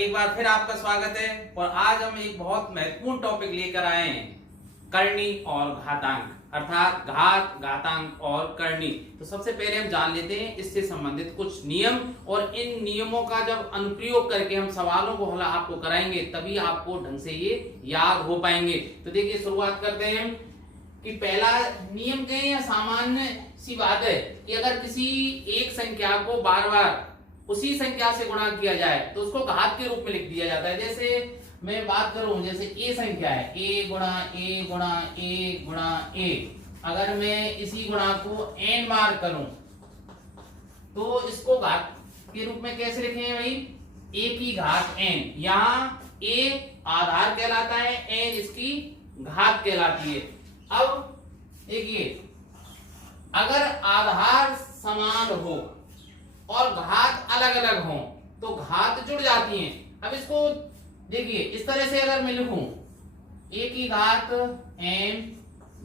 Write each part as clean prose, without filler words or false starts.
एक बार फिर आपका स्वागत है। और आज हम एक बहुत महत्वपूर्ण टॉपिक लेकर आए हैं, करनी और घातांक, अर्थात घात, घातांक और करनी। तो सबसे पहले हम जान लेते हैं इससे संबंधित कुछ नियम, और इन नियमों का जब अनुप्रयोग करके हम सवालों को हल आपको कराएंगे तभी आपको ढंग से ये याद हो पाएंगे। तो देखिए शुरुआत करते हैं कि पहला नियम कहें या सामान्य सी बात है कि अगर किसी एक संख्या को बार बार उसी संख्या से गुणा किया जाए तो उसको घात के रूप में लिख दिया जाता है। जैसे मैं बात करूं, जैसे ए संख्या है, ए गुणा ए गुणा ए गुणा ए, अगर मैं इसी गुणा को n बार करूं तो इसको घात के रूप में कैसे लिखेंगे भाई? a की घात n। यहाँ a आधार कहलाता है, n इसकी घात कहलाती है। अब देखिए, अगर आधार समान हो और घात अलग अलग हो तो घात जुड़ जाती हैं। अब इसको देखिए, इस तरह से अगर मैं लिखूं a की घात m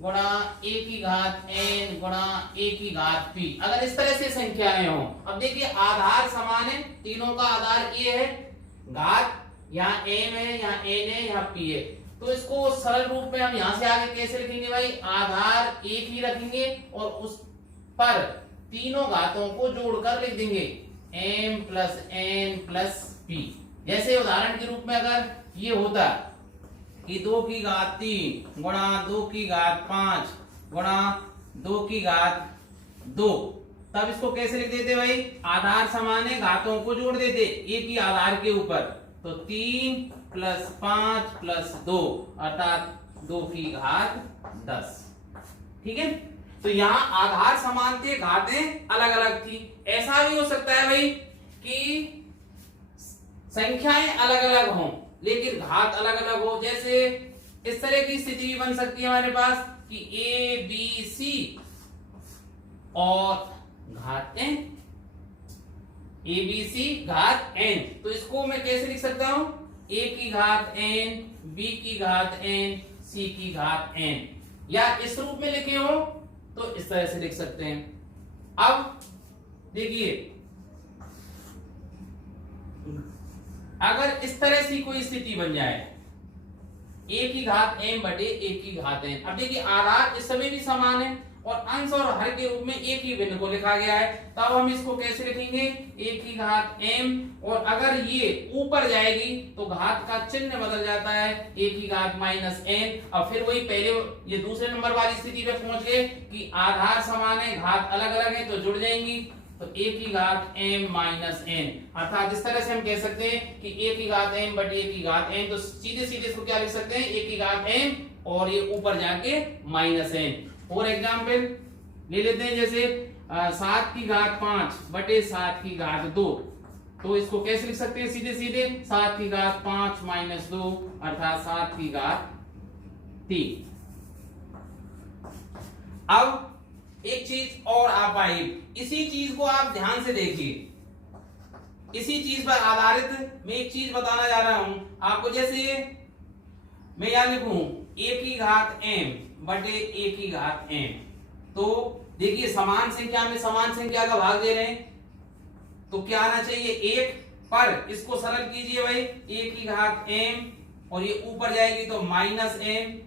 गुणा a की घात n गुणा a की घात p, अगर इस तरह से संख्याएं हो। अब देखिए आधार समान है, तीनों का आधार a है, घात यहाँ m है, यहाँ n है, यहाँ p है। तो इसको सरल रूप में हम यहाँ से आगे कैसे लिखेंगे भाई? आधार एक ही रखेंगे और उस पर तीनों घातों को जोड़कर लिख देंगे m plus n plus p। जैसे उदाहरण के रूप में अगर ये होता कि 2 की घात 3 गुणा 2 की घात 5 गुणा 2 की घात 2, तब इसको कैसे लिख देते भाई? आधार समान है, घातों को जोड़ देते एक ही आधार के ऊपर, तो 3 प्लस 5 प्लस 2 अर्थात 2 की घात 10। ठीक है, तो यहाँ आधार समान थे, घातें अलग अलग थी। ऐसा भी हो सकता है भाई कि संख्याएं अलग अलग हों लेकिन घात अलग अलग हो। जैसे इस तरह की स्थिति भी बन सकती है हमारे पास कि a b c और घातें a b c घात n, तो इसको मैं कैसे लिख सकता हूं? a की घात n, b की घात n, c की घात n, या इस रूप में लिखे हो तो इस तरह से लिख सकते हैं। अब देखिए, अगर इस तरह से कोई स्थिति बन जाए a की घात m बटे a की घात n, अब देखिए आधार इस समय भी समान है और अंश और हर के रूप में एक ही भिन्न को लिखा गया है, तब हम इसको कैसे लिखेंगे? a की घात m, और अगर ये ऊपर जाएगी तो घात का चिन्ह बदल जाता है, a की घात माइनस n। अब फिर वही पहले ये दूसरे नंबर वाली स्थिति पे पहुंच गए कि आधार समान है, घात अलग अलग है तो जुड़ जाएंगी, तो a की घात m माइनस n, अर्थात इस तरह से हम कह सकते हैं कि a की घात m बटे a की घात n, तो सीधे सीधे इसको क्या लिख सकते हैं? a की घात m और ये ऊपर जाके माइनस n। और एग्जाम्पल ले लेते हैं, जैसे 7 की घात 5 बटे 7 की घात 2, तो इसको कैसे लिख सकते हैं? सीधे सीधे 7 की घात 5 माइनस 2 अर्थात 7 की घात 3। अब एक चीज और आप आई, इसी चीज को आप ध्यान से देखिए, इसी चीज पर आधारित मैं एक चीज बताना जा रहा हूं आपको। जैसे मैं यहां लिखूं a की घात m बटे a की घात m, तो देखिए समान संख्या में समान संख्या का भाग दे रहे हैं तो क्या आना चाहिए? 1, पर इसको सरल कीजिए भाई, a की घात m और ये ऊपर जाएगी तो माइनस m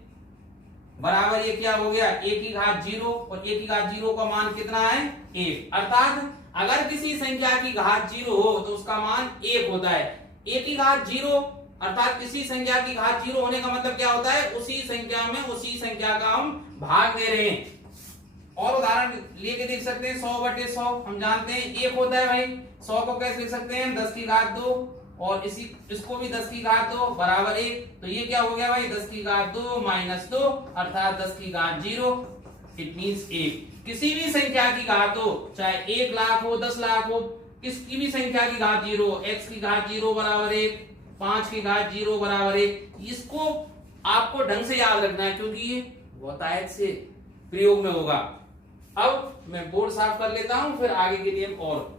बराबर ये क्या हो गया? a की घात 0, और a की घात 0 का मान कितना है? 1। अर्थात अगर किसी संख्या की घात 0 हो तो उसका मान 1 होता है। a की घात 0 अर्थात किसी संख्या की घात 0 होने का मतलब क्या होता है? उसी संख्या में उसी संख्या का हम भाग दे रहे हैं। और उदाहरण लेके देख सकते हैं, 100 बटे 100 हम जानते हैं 1 होता है भाई। 100 को कैसे लिख सकते हैं? 10 की घात 2, और इसको भी 10 की घात 2 बराबर 1, तो ये क्या हो गया भाई? 10 की घात 2 माइनस 2 अर्थात 10 की घात 0, इट मीन्स 1। किसी भी संख्या की घात हो, चाहे 1 लाख हो, 10 लाख हो, किसी भी संख्या की घात 0, x की घात 0 बराबर 1, 5 की घात 0 बराबर 1, इसको आपको ढंग से याद रखना है क्योंकि ये बहुतायत से प्रयोग में होगा। अब मैं बोर्ड साफ कर लेता हूं, फिर आगे के नियम और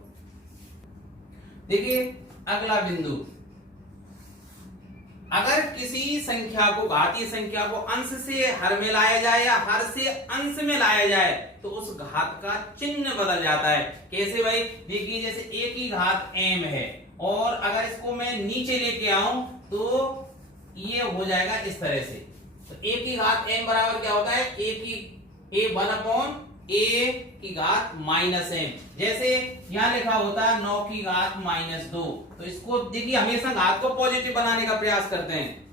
देखिए। अगला बिंदु, अगर किसी संख्या को, घातीय संख्या को अंश से हर में लाया जाए या हर से अंश में लाया जाए तो उस घात का चिन्ह बदल जाता है। कैसे भाई? देखिए जैसे a की घात m है और अगर इसको मैं नीचे लेके आऊं तो ये हो जाएगा इस तरह से। तो a की घात m बराबर क्या होता है, a 1 अपॉन a की घात माइनस m। जैसे यहां लिखा होता है 9 की घात माइनस 2, तो इसको देखिए हमेशा घात को पॉजिटिव बनाने का प्रयास करते हैं।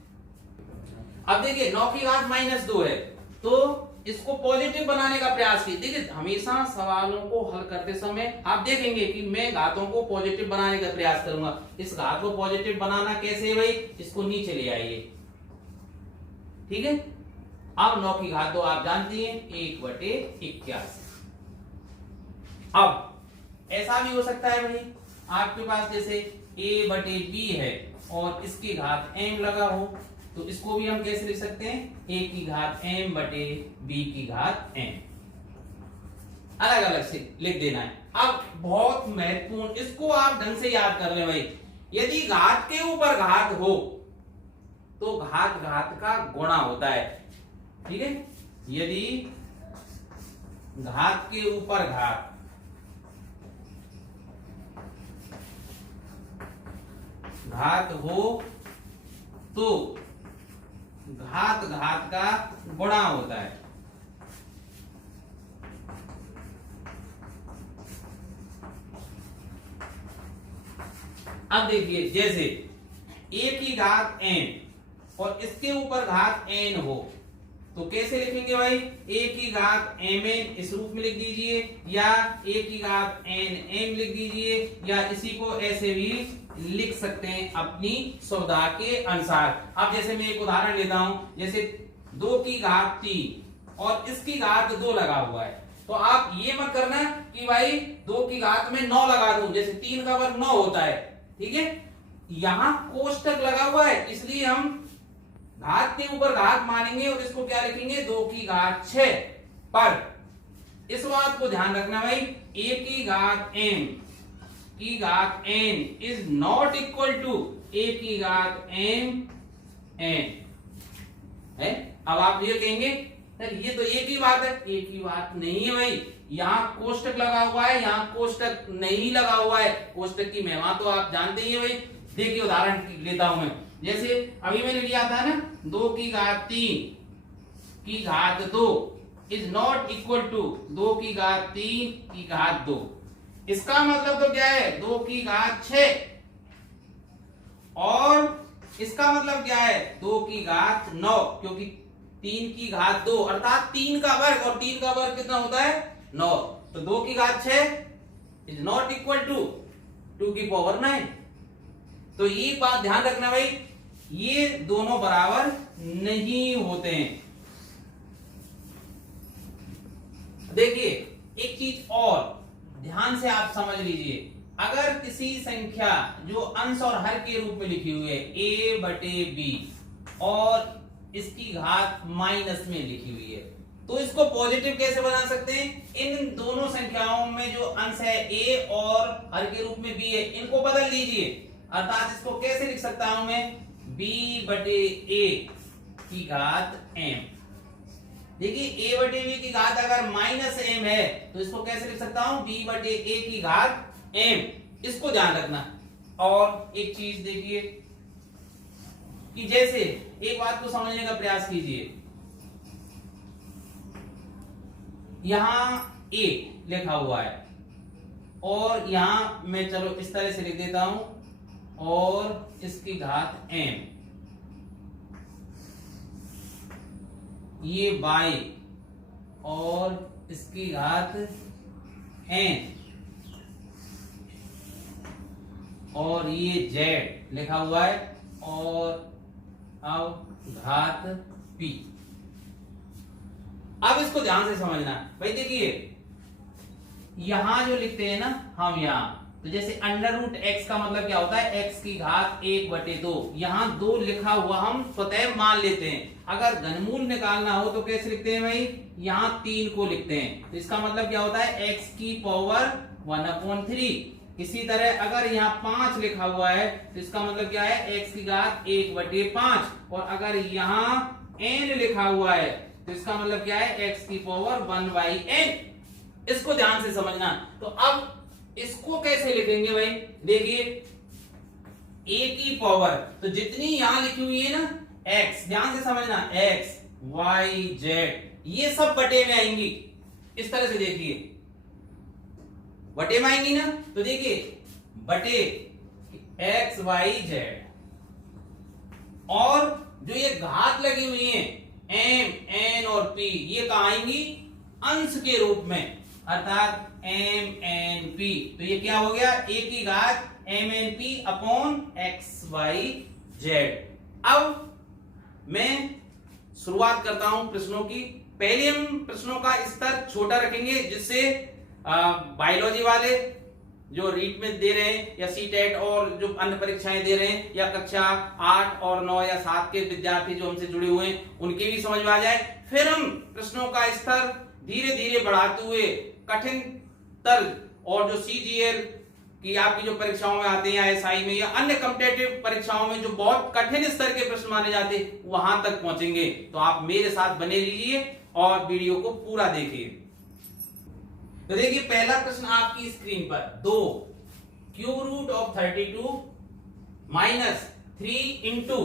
अब देखिए 9 की घात माइनस 2 है तो इसको पॉजिटिव बनाने का प्रयास कीजिए। देखिए हमेशा सवालों को हल करते समय आप देखेंगे कि मैं घातों को पॉजिटिव बनाने का प्रयास करूंगा। इस घात को पॉजिटिव बनाना कैसे है भाई, इसको नीचे ले आइए, ठीक है। अब 9 की घात 2 आप जानती हैं 1/81। अब ऐसा भी हो सकता है भाई आपके पास जैसे a/b है और इसकी घात m लगा हो, तो इसको भी हम कैसे लिख सकते हैं, a की घात m बटे b की घात m, अलग अलग से लिख देना है। अब बहुत महत्वपूर्ण, इसको आप ढंग से याद कर ले भाई। यदि घात के ऊपर घात हो तो घात घात का गुणा होता है, ठीक है। यदि घात के ऊपर घात हो तो घात घात का गुणा होता है। अब देखिए जैसे a की घात n और इसके ऊपर घात n हो तो कैसे लिखेंगे भाई, a की घात mn इस रूप में लिख दीजिए, या a की घात nm लिख दीजिए, या इसी को ऐसे भी लिख सकते हैं अपनी सुविधा के अनुसार। अब जैसे मैं एक उदाहरण लेता हूं, जैसे 2 की घात 3 और इसकी घात 2 लगा हुआ है, तो आप ये मत करना कि भाई 2 की घात में 9 लगा दूं, जैसे 3 का वर्ग 9 होता है, ठीक है। यहां कोष्टक लगा हुआ है इसलिए हम घात के ऊपर घात मानेंगे और इसको क्या लिखेंगे 2 की घात 6। पर इस बात को ध्यान रखना भाई, a की घात m की घात n is not equal to a की घात m n है। अब आप ये कहेंगे सर ये तो एक ही बात है, एक ही बात नहीं है भाई, यहाँ कोष्टक लगा हुआ है, यहाँ कोष्टक नहीं लगा हुआ है। कोष्टक की महिमा तो आप जानते ही है भाई। देखिए उदाहरण लेता हूं मैं, जैसे अभी मैंने लिया था ना 2 की घात 3 की घात 2 इज नॉट इक्वल टू 2 की घात 3 की घात 2। इसका मतलब तो क्या है 2 की घात 6, और इसका मतलब क्या है 2 की घात 9, क्योंकि 3 की घात 2 अर्थात 3 का वर्ग, और 3 का वर्ग कितना होता है 9, तो 2 की घात 6 इज नॉट इक्वल टू 2 की पावर 9। तो ये बात ध्यान रखना भाई, ये दोनों बराबर नहीं होते हैं। देखिए एक चीज और ध्यान से आप समझ लीजिए, अगर किसी संख्या जो अंश और हर के रूप में लिखी हुई है a/b और इसकी घात माइनस में लिखी हुई है, तो इसको पॉजिटिव कैसे बना सकते हैं, इन दोनों संख्याओं में जो अंश है a और हर के रूप में b है इनको बदल लीजिए, अर्थात इसको कैसे लिख सकता हूं मैं b/a की घात m। देखिए a/b की घात अगर माइनस m है तो इसको कैसे लिख सकता हूं b/a की घात m, इसको ध्यान रखना। और एक चीज देखिए कि जैसे एक बात को समझने का प्रयास कीजिए, यहां a लिखा हुआ है और यहां मैं चलो इस तरह से लिख देता हूं और इसकी घात m, ये y और इसकी घात n और ये z लिखा हुआ है और अब घात p। अब इसको ध्यान से समझना भाई। देखिए यहां जो लिखते हैं ना हम यहां, तो जैसे √x का मतलब क्या होता है x की घात 1/2, यहां 2 लिखा हुआ हम स्वतः मान लेते हैं। अगर घनमूल निकालना हो तो कैसे लिखते हैं भाई, यहां 3 को लिखते हैं, तो इसका मतलब क्या होता है x की पावर 1/3। इसी तरह अगर यहाँ 5 लिखा हुआ है तो इसका मतलब क्या है x की घात 1/5, और अगर यहाँ n लिखा हुआ है तो इसका मतलब क्या है x की पावर 1/n। इसको ध्यान से समझना। तो अब इसको कैसे लिखेंगे भाई, देखिए ए की पावर, तो जितनी यहां लिखी हुई है ना x, ध्यान से समझना, x y z ये सब बटे में आएंगी। इस तरह से देखिए बटे में आएंगी ना, तो देखिए बटे x y z, और जो ये घात लगी हुई है m n और p ये कहां आएंगी, अंश के रूप में, अर्थात m n p। तो ये क्या हो गया, a की घात m n p upon x y z। अब मैं शुरुआत करता हूं प्रश्नों की। पहले हम प्रश्नों का स्तर छोटा रखेंगे, जिससे बायोलॉजी वाले जो रीट में दे रहे हैं या सी-टेट और जो अन्य परीक्षाएं दे रहे हैं, या कक्षा 8 और 9 या 7 के विद्यार्थी जो हमसे जुड़े हुए हैं, उनके भी समझ में आ जाए। फिर हम प्रश्नों का स्तर धीरे धीरे बढ़ाते हुए कठिन तर्ज और जो सीजीएल कि आपकी जो परीक्षाओं में आते हैं या एसआई में या अन्य कॉम्पिटिटिव परीक्षाओं में जो बहुत कठिन स्तर के प्रश्न माने जाते हैं, वहां तक पहुंचेंगे। तो आप मेरे साथ बने रहिए और वीडियो को पूरा देखिए। तो देखिए पहला प्रश्न आपकी स्क्रीन पर, 2 cube root of 32 minus 3 into,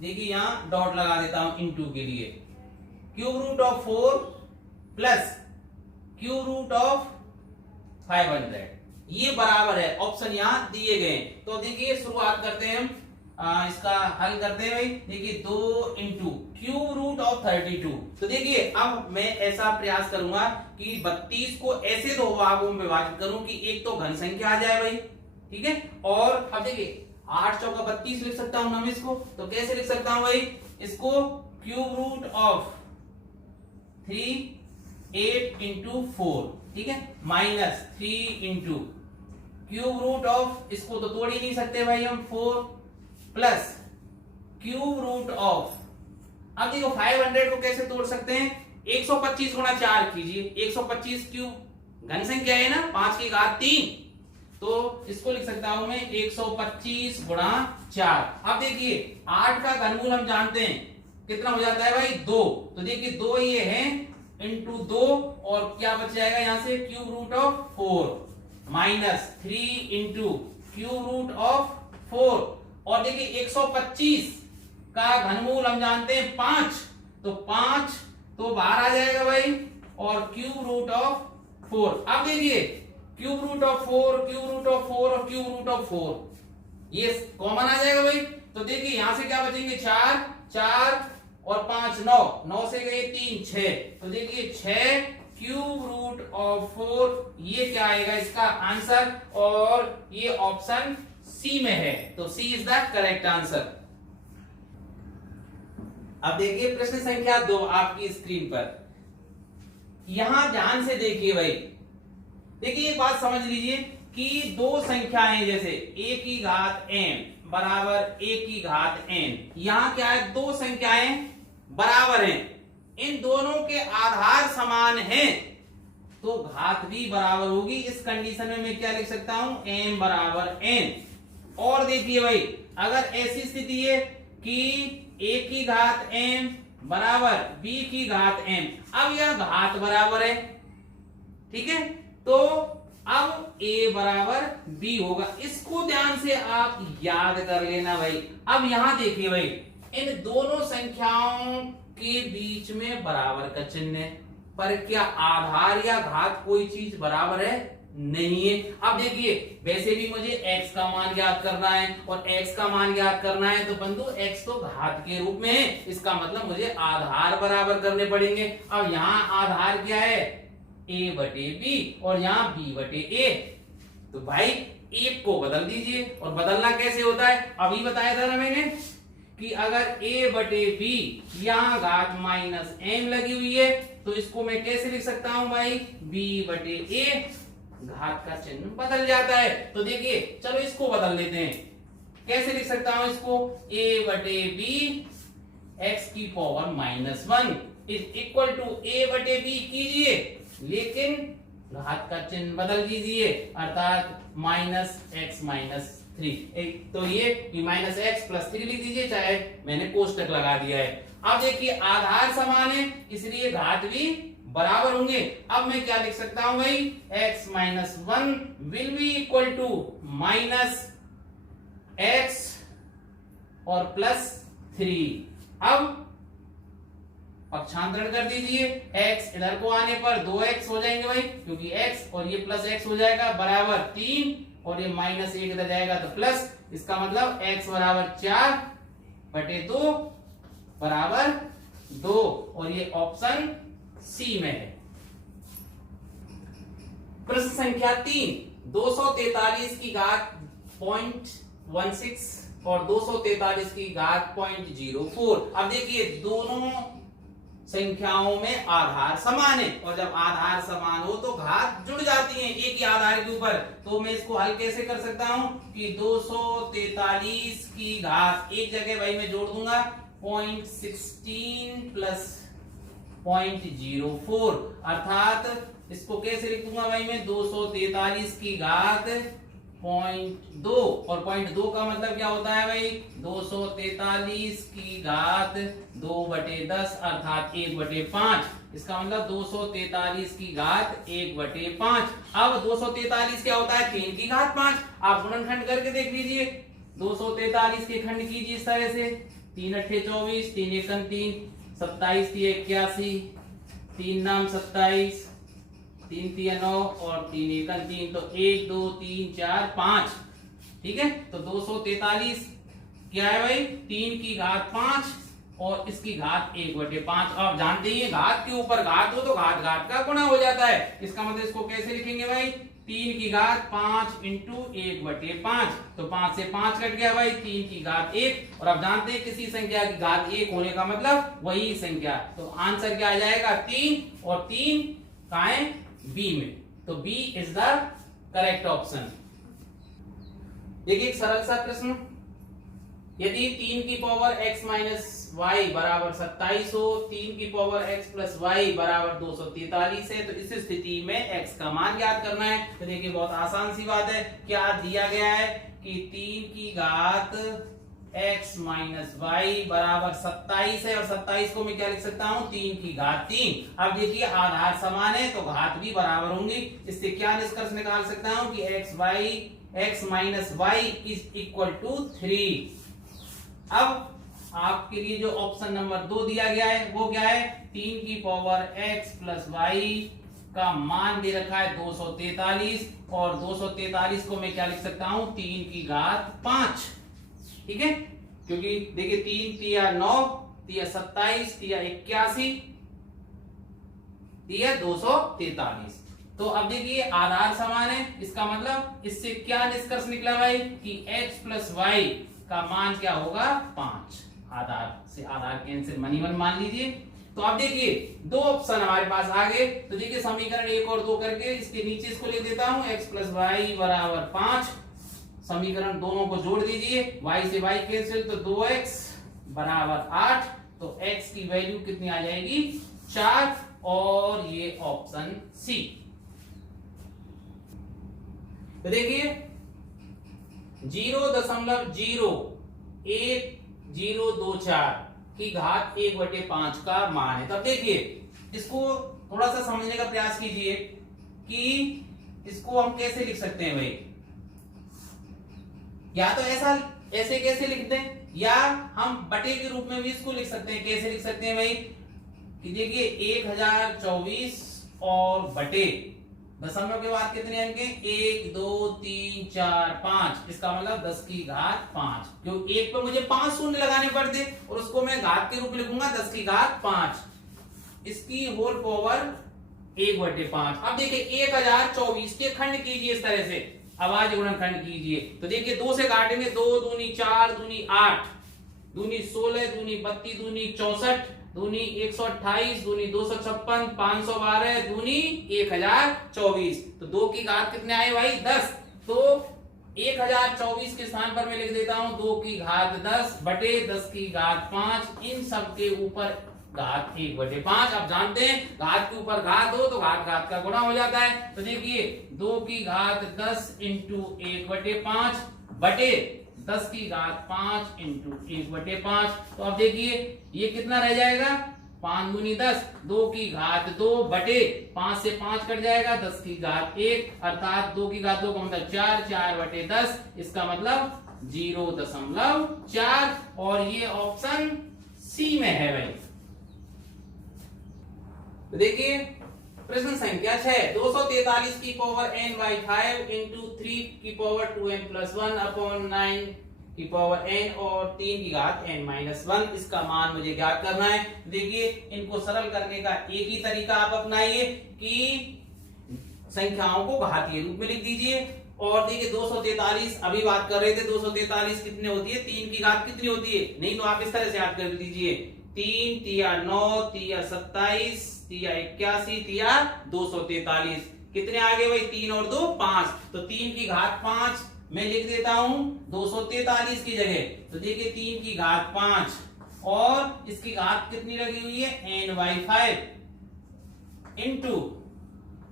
देखिए यहां डॉट लगा देता हूं इंटू के लिए, cube root of 4 plus cube root of 500 ये बराबर है, ऑप्शन यहां दिए गए। तो देखिए शुरुआत करते हैं हम, इसका हल करते हैं भाई। देखिए 2 इंटू क्यूब रूट ऑफ 32। तो देखिए अब मैं ऐसा प्रयास करूंगा कि 32 को ऐसे दो भागों में विभाजित करूं कि एक तो घन संख्या आ जाए भाई, ठीक है। और अब देखिए 8 चौका 32 लिख सकता हूं ना मैं इसको, तो कैसे लिख सकता हूं भाई इसको, क्यूब रूट ऑफ 3 8 इंटू 4, ठीक है, minus 3 into cube root of, इसको तो तोड़ ही नहीं सकते भाई हम, 4 प्लस क्यूब रूट ऑफ, अब देखो 500 को कैसे तोड़ सकते हैं, 125 गुणा 4 कीजिए, 125 क्यूब घन संख्या है ना, 5 की घात 3, तो इसको लिख सकता हूं मैं 125 गुणा 4। अब देखिए 8 का घनमूल हम जानते हैं कितना हो जाता है भाई 2, तो देखिए 2 ये है इंटू 2, और क्या बच जाएगा यहां से, cube root of 4 minus 3 into cube root of 4, और देखिए 125 का घनमूल हम जानते हैं 5, तो 5 तो बाहर आ जाएगा भाई, और क्यूब रूट ऑफ 4। अब देखिए cube root of 4, cube root of 4 और क्यूब रूट ऑफ 4 ये कॉमन आ जाएगा भाई। तो देखिए यहां से क्या बचेंगे, 4 4 और 5 9, 9 से गए 3 6, तो देखिए 6 क्यूब रूट ऑफ 4, ये क्या आएगा इसका आंसर, और ये ऑप्शन सी में है, तो सी इज द करेक्ट आंसर। अब देखिए प्रश्न संख्या 2 आपकी स्क्रीन पर, यहां ध्यान से देखिए भाई, देखिए एक बात समझ लीजिए कि दो संख्याएं जैसे a की घात m बराबर a की घात n, यहां क्या है, दो संख्याएं बराबर हैं, इन दोनों के आधार समान हैं, तो घात भी बराबर होगी। इस कंडीशन में मैं क्या लिख सकता हूं, m बराबर n। और देखिए भाई अगर ऐसी स्थिति है कि a की घात m बराबर b की घात m, अब यह घात बराबर है, ठीक है, तो अब a बराबर b होगा, इसको ध्यान से आप याद कर लेना भाई। अब यहां देखिए भाई इन दोनों संख्याओं के बीच में बराबर का चिन्ह है, पर क्या आधार या घात कोई चीज बराबर है, नहीं है। अब देखिए वैसे भी मुझे x का मान ज्ञात करना है, और x का मान ज्ञात करना है तो बंधु x तो घात के रूप में है, इसका मतलब मुझे आधार बराबर करने पड़ेंगे। अब यहाँ आधार क्या है, a बटे b, और यहाँ b बटे a, तो भाई एक को बदल दीजिए। और बदलना कैसे होता है, अभी बताया था ना मैंने कि अगर a बटे b यहाँ घात माइनस m लगी हुई है, तो इसको मैं कैसे लिख सकता हूं भाई, b बटे a, घात का चिन्ह बदल जाता है। तो देखिए चलो इसको बदल लेते हैं, कैसे लिख सकता हूं इसको, a बटे b x की power -1 is equal to a बटे b कीजिए, लेकिन घात का चिन्ह बदल दीजिए, अर्थात -x-3, तो ये -x+3 लिख दीजिए, चाहे मैंने कोष्टक लगा दिया है। अब देखिए आधार समान है, इसलिए घात भी बराबर होंगे। अब मैं क्या लिख सकता हूं भाई, x-1 will be equal to -x और प्लस 3। अब पक्षांतरण कर दीजिए, x इधर को आने पर 2x हो जाएंगे भाई, क्योंकि x और ये प्लस x हो जाएगा बराबर 3, और ये माइनस 1 इधर जाएगा तो प्लस, इसका मतलब x बराबर 4/2 बराबर 2, और ये ऑप्शन सी में है। प्रश्न संख्या 3, 243 की घात 0.16 और 243 की घात 0.04। अब देखिए दोनों संख्याओं में आधार समान है, और जब आधार समान हो तो घात जुड़ जाती हैं एक ही आधार के ऊपर। तो मैं इसको हल कैसे कर सकता हूं कि 243 की घात एक जगह भाई मैं जोड़ दूंगा 0.16 प्लस 0.04, अर्थात इसको कैसे लिख दूंगा भाई मैं 243 की घात 0.2, और 0.2 का मतलब क्या होता है भाई 243 की घात 2/10 अर्थात 1/5, इसका मतलब 243 की घात 1/5। अब 243 क्या होता है 3 की घात 5। आप गुणनखंड करके देख लीजिए, 243 के खंड कीजिए इस तरह से, 3 अट्ठे 24, 3 एकम 3, 27 3 81, 3 नाम 27, 3 3 9 और 3 एकम 3, तो 1 2 3 4 5। ठीक है, तो 243 क्या है भाई 3 की घात 5 और इसकी घात 1/5। आप जानते ही घात के ऊपर घात हो तो घात घात का गुणा हो जाता है। इसका मतलब इसको कैसे लिखेंगे भाई 3 की घात 5 इंटू 1/5, तो 5 से 5 कट गया भाई, 3 की घात 1। और आप जानते हैं किसी संख्या की घात 1 होने का मतलब वही संख्या, तो आंसर क्या आ जाएगा 3, और 3 कहाँ है बी में, तो B is the correct option. देखिए एक सरल सा प्रश्न, यदि 3 की पावर x माइनस वाई बराबर 27 हो, 3 की पावर x प्लस वाई बराबर 243 है, तो इस स्थिति में x का मान ज्ञात करना है। तो देखिए बहुत आसान सी बात है, क्या दिया गया है कि 3 की घात x माइनस वाई बराबर 27 है, और 27 को मैं क्या लिख सकता हूं 3 की घात 3। अब देखिए आधार समान है तो घात भी बराबर होंगी, इससे क्या निष्कर्ष निकाल सकता हूं कि x minus Y is equal to 3। अब आपके लिए जो ऑप्शन नंबर 2 दिया गया है वो क्या है 3 की पावर x प्लस वाई का मान दे रखा है 243, और 243 को मैं क्या लिख सकता हूं 3 की घात 5। ठीक है, क्योंकि देखिए 3 तिया 9, तिया 27, तिया 81, तिया 243। तो अब देखिए आधार समान है, इसका मतलब इससे क्या निष्कर्ष निकला भाई कि x प्लस वाई का मान क्या होगा 5। आधार से आधार कैंसिल, मनी मन मान लीजिए। तो अब देखिए दो ऑप्शन हमारे पास आ गए, तो देखिए समीकरण 1 और 2 करके इसके नीचे इसको लिख देता हूं x प्लस वाई बराबर 5। समीकरण दोनों को जोड़ दीजिए, y से y कैंसिल तो 2x बराबर 8, तो x की वैल्यू कितनी आ जाएगी 4, और ये ऑप्शन सी। तो देखिए 0.01024 की घात 1/5 का मान है। तब देखिए इसको थोड़ा सा समझने का प्रयास कीजिए कि इसको हम कैसे लिख सकते हैं भाई, या तो ऐसे कैसे लिख दें, या हम बटे के रूप में भी इसको लिख सकते हैं। कैसे लिख सकते हैं भाई कि देखिए 1024 और बटे दशमलव के बाद कितने अंक हैं 1 2 3 4 5, इसका मतलब 10 की घात 5, क्यों 1 पे मुझे 5 शून्य लगाने पड़ते और उसको मैं घात के रूप में लिखूंगा 10 की घात 5, इसकी होल पावर 1/5। अब देखिए 1024 के खंड कीजिए इस तरह से, आवाज गुणनखंड कीजिए। तो देखिए 2 से काटेंगे, 2 दूनी 4 दूनी 8 दूनी 16 दूनी 32 दूनी 64 दूनी 128 दूनी 256 512 दूनी 1024, तो 2 की घात कितने आए भाई 10। तो 1024 के स्थान पर मैं लिख देता हूं 2 की घात 10 बटे 10 की घात 5, इन सब के ऊपर घात 1/5। आप जानते हैं घात के ऊपर घात हो तो घात घात का गुणा हो जाता है। तो देखिए 2 की घात 10 इंटू 1/5 बटे 10 की घात 5 इंटू 1/5। तो अब देखिए ये कितना रह जाएगा 5 दूनी 10, 2 की घात 2 बटे 5 से 5 कट जाएगा 10 की घात 1, अर्थात 2 की घात 2 का मतलब 4, 4/10, इसका मतलब 0.4 और ये ऑप्शन सी में है भाई। तो देखिए प्रश्न संख्या 6, 243 की पावर n बाई 5 इंटू 3 की पावर 2n प्लस 1 अपॉन 9 की पावर n और 3 की घात n माइनस 1, इसका मान मुझे ज्ञात करना है। देखिए इनको सरल करने का एक ही तरीका आप अपनाइए कि संख्याओं को घातीय रूप में लिख दीजिए। और देखिए 243 अभी बात कर रहे थे, 243 कितने होती है, 3 की घात कितनी होती है, नहीं तो आप इस तरह से याद कर लीजिए, 3 तिया 9 तिया 27 तिया 81 तिया 243, कितने आ गए भाई, 3 और 2 5, तो 3 की घात 5 मैं लिख देता हूं 243 की जगह। तो देखिए 3 की घात 5 और इसकी घात कितनी लगी हुई है n/5 इंटू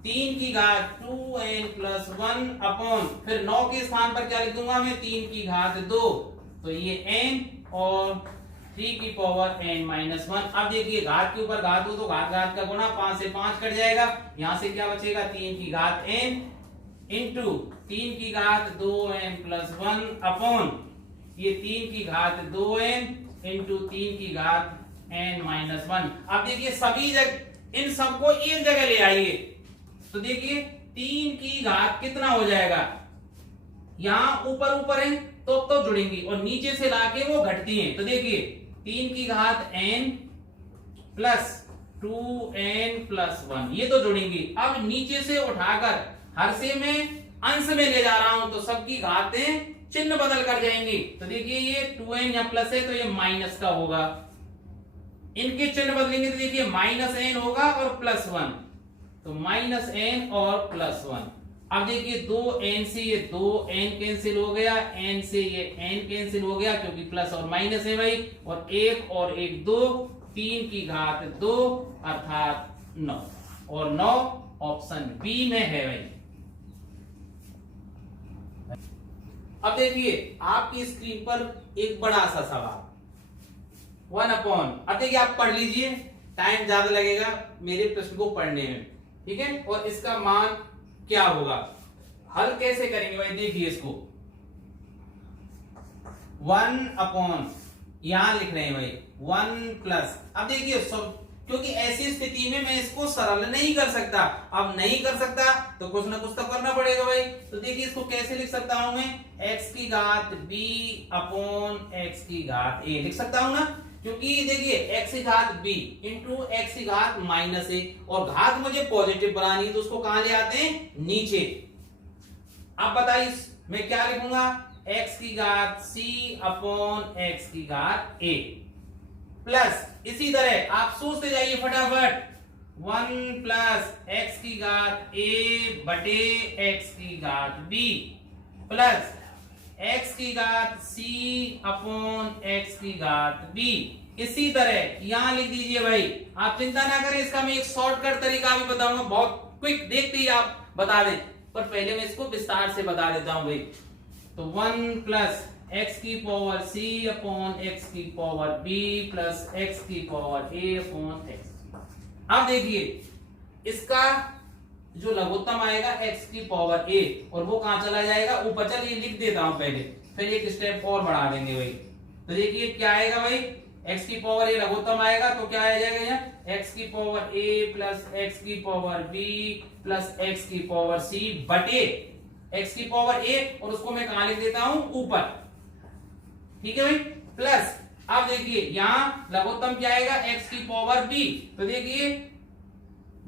3 की घात 2n प्लस 1 अपॉन फिर 9 के स्थान पर क्या लिख दूंगा मैं, 3 की घात 2, तो ये n और 3 की पावर n माइनस 1। अब देखिए घात के ऊपर घात हो तो घात घात का गुणा, 5 से 5 कट जाएगा, यहां से क्या बचेगा, 3 की घात n इंटू 3 की घात 2n प्लस 1 अपॉन ये 3 की घात 2n इंटू 3 की घात n माइनस 1। अब देखिए सभी जगह इन सबको एक जगह ले आइए, तो देखिए 3 की घात कितना हो जाएगा, यहां ऊपर ऊपर है तो जुड़ेंगी और नीचे से लाके वो घटती हैं। तो देखिए 3 की घात n प्लस 2n प्लस 1 ये तो जुड़ेंगी। अब नीचे से उठाकर हर से मैं अंश में ले जा रहा हूं तो सबकी घातें चिन्ह बदल कर जाएंगी। तो देखिए ये 2n या प्लस है तो ये माइनस का होगा, इनके चिन्ह बदलेंगे तो देखिए माइनस n होगा और प्लस 1, तो माइनस n और प्लस 1। अब देखिए 2n से ये 2n कैंसिल हो गया, n से ये n कैंसिल हो गया क्योंकि प्लस और माइनस है भाई, और 1 और 1 2, 3 की घात 2 अर्थात 9, और 9 ऑप्शन बी में है भाई। अब देखिए आपकी स्क्रीन पर एक बड़ा सा सवाल 1 अपॉन, अब देखिए आप पढ़ लीजिए, टाइम ज्यादा लगेगा मेरे प्रश्न को पढ़ने में, ठीक है, और इसका मान क्या होगा, हल कैसे करेंगे भाई। देखिए इसको 1 अपॉन यहां लिख रहे हैं भाई 1 प्लस, अब देखिए सब, क्योंकि ऐसी स्थिति में मैं इसको सरल नहीं कर सकता, अब नहीं कर सकता तो कुछ ना कुछ तो करना पड़ेगा भाई। तो देखिए इसको कैसे लिख सकता हूं मैं, x की घात b अपॉन x की घात a लिख सकता हूं ना, क्योंकि देखिए x की घात b इंटू x की घात माइनस a, और घात मुझे पॉजिटिव बनानी है तो उसको कहां ले आते हैं, नीचे। अब बताइए मैं क्या लिखूंगा, x की घात c अपॉन x की घात a प्लस, इसी तरह आप सोचते जाइए फटाफट, 1 प्लस x की घात a बटे x की घात b प्लस x की घात c अपॉन x की घात b। इसी तरह यहां लिख दीजिए भाई, आप चिंता ना करें, इसका मैं एक शॉर्टकट तरीका भी बताऊंगा, बहुत क्विक, देखते ही आप बता दें, पर पहले मैं इसको विस्तार से बता देता हूं भाई। तो 1 प्लस x की पावर c अपॉन x की पावर b प्लस x की पावर a अपॉन x। अब देखिए इसका जो लघुत्तम आएगा x की पावर a, और वो कहां चला जाएगा, ऊपर। चलिए लिख देता हूं पहले, फिर एक स्टेप और बढ़ा देंगे भाई। तो देखिए क्या आएगा भाई, x की पावर a लघुत्तम आएगा तो क्या आ जाएगा यहाँ, x की पावर a प्लस x की पावर b प्लस x की पावर c बटे x की पावर a, और उसको मैं कहां लिख देता हूं, ऊपर, ठीक है भाई, प्लस। अब देखिए यहां लघुत्तम क्या आएगा, x की पावर b, तो देखिए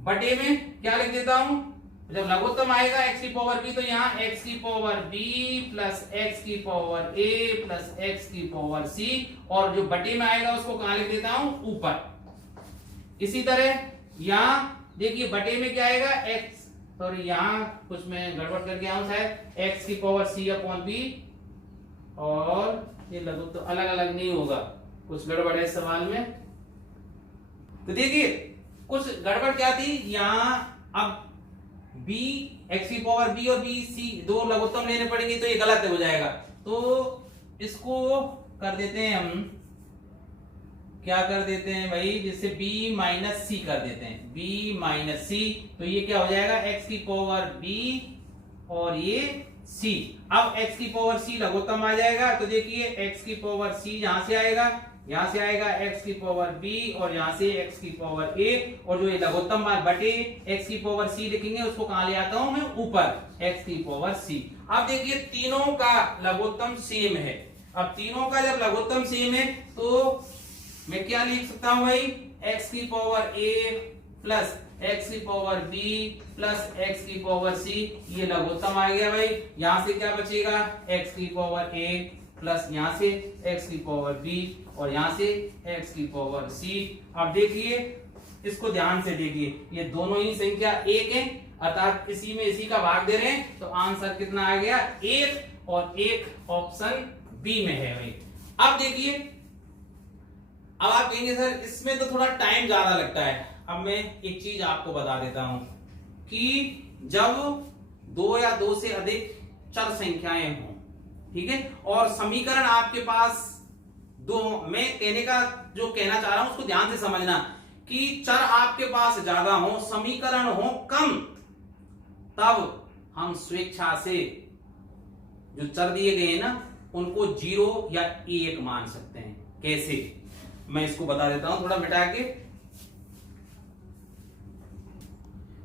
बटे में क्या लिख देता हूं, जब लघुत्तम आएगा x की पावर b तो यहां x की पावर b प्लस x की पावर a प्लस x की पावर c, और जो बटे में आएगा उसको कहां लिख देता हूं, ऊपर। इसी तरह यहां देखिए बटे में क्या आएगा, x, सॉरी यहां कुछ मैं गड़बड़ करके आया हूं शायद, x की पावर c अपॉन b, और ये लघुत्तम अलग अलग नहीं होगा, कुछ गड़बड़ है सवाल में। तो देखिए कुछ गड़बड़ क्या थी यहाँ, अब b x की पावर b और b c दो लघुत्तम लेने पड़ेंगे तो ये गलत हो जाएगा, तो इसको कर देते हैं हम, क्या कर देते हैं भाई, जिससे b माइनस c कर देते हैं, b माइनस c, तो ये क्या हो जाएगा, x की पावर b और ये सी। अब x की पावर c लघुत्तम आ जाएगा, तो देखिए x की पावर c यहां से आएगा, यहां से आएगा x की पावर b और यहां से x की पावर a, और जो ये लघुत्तम बटे x की पावर c लिखेंगे उसको कहां ले आता हूं मैं ऊपर, x की पावर c। अब देखिए तीनों का लघुत्तम सेम है। अब तीनों का जब लघुत्तम सेम है तो मैं क्या लिख सकता हूं भाई, x की पावर a प्लस x की पावर b प्लस x की पावर c, ये लघुत्तम आ गया भाई। यहां से क्या बचेगा, x की पावर a प्लस यहां से x की पावर b और यहां से x की पावर c। अब देखिए इसको ध्यान से देखिए, ये दोनों ही संख्या एक है, अर्थात इसी में इसी का भाग दे रहे हैं, तो आंसर कितना आ गया, एक, और एक ऑप्शन बी में है भाई। अब देखिए, अब आप कहेंगे सर इसमें तो थोड़ा टाइम ज्यादा लगता है। अब मैं एक चीज आपको बता देता हूं कि जब दो या दो से अधिक चर संख्याएं हों, ठीक है, और समीकरण आपके पास दो, मैं कहने का जो कहना चाह रहा हूं उसको ध्यान से समझना, कि चर आपके पास ज्यादा हो, समीकरण हो कम, तब हम स्वेच्छा से जो चर दिए गए हैं ना उनको 0 या 1 मान सकते हैं। कैसे, मैं इसको बता देता हूं थोड़ा मिटा के।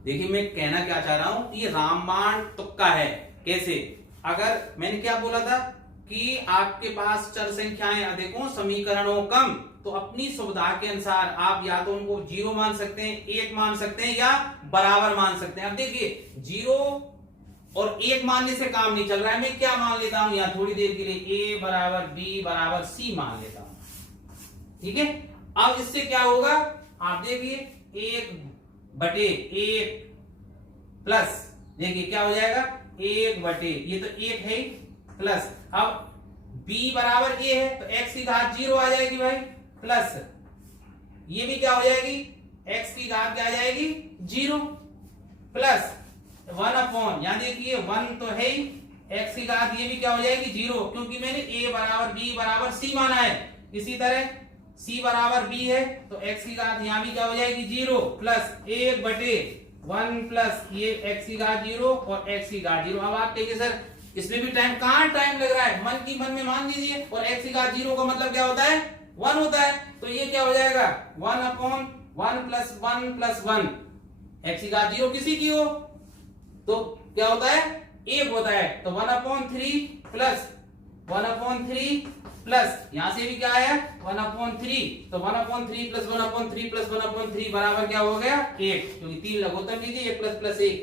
देखिए मैं कहना क्या चाह रहा हूं, ये रामबाण तुक्का है। कैसे, अगर मैंने क्या बोला था कि आपके पास चर संख्याएं अधिक हो, समीकरणों कम, तो अपनी सुविधा के अनुसार आप या तो उनको 0 मान सकते हैं, 1 मान सकते हैं, या बराबर मान सकते हैं। अब देखिए 0 और 1 मानने से काम नहीं चल रहा है, मैं क्या मान लेता हूं यहां थोड़ी देर के लिए, a बराबर b बराबर c मान लेता हूं, ठीक है। अब इससे क्या होगा, आप देखिए 1/1 प्लस, देखिए क्या हो जाएगा, 1/, ये तो 1 है प्लस, अब b बराबर a है तो x की घात 0 आ जाएगी भाई, प्लस ये भी क्या हो जाएगी, x की घात क्या आ जाएगी 0, प्लस 1/, यहां देखिए 1 तो है ही, x की घात ये भी क्या हो जाएगी 0, क्योंकि मैंने a बराबर b बराबर c माना है। इसी तरह c बराबर b है तो x की घात यहां भी क्या हो जाएगी 0, प्लस 1/1 प्लस ये x की घात 0 और x की घात 0। अब आप कहिए सर इसमें भी कहां टाइम लग रहा है, मन की मन में मान लीजिए, और x की घात 0 का मतलब क्या होता है 1 होता है, तो ये क्या हो जाएगा 1/1 प्लस 1 प्लस 1, x की घात 0 किसी की हो तो क्या होता है 1 होता है, तो 1/3 प्लस 1/3 प्लस यहां से भी क्या आया 1/3, तो 1/3 प्लस 1/3 प्लस 1/3 बराबर क्या हो गया 1, क्योंकि 3 लघुत्तम लीजिए, 1 प्लस प्लस 1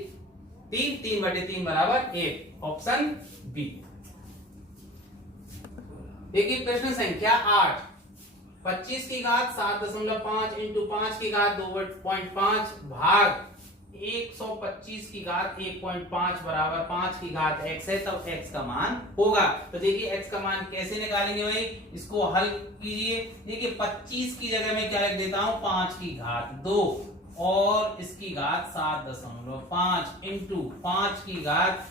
3, 3/3 बराबर 1, ऑप्शन बी। देखिए प्रश्न संख्या 8, 25 की घात 7.5 इंटू 5 की घात 2.5 भाग 125 की घात 1.5 बराबर 5 की घात x है, तब x का मान होगा। तो देखिए x का मान कैसे निकालेंगे भाई, इसको हल कीजिए। देखिए 25 की जगह में क्या लिख देता हूं 5 की घात 2 और इसकी घात 7.5 इंटू 5 की घात,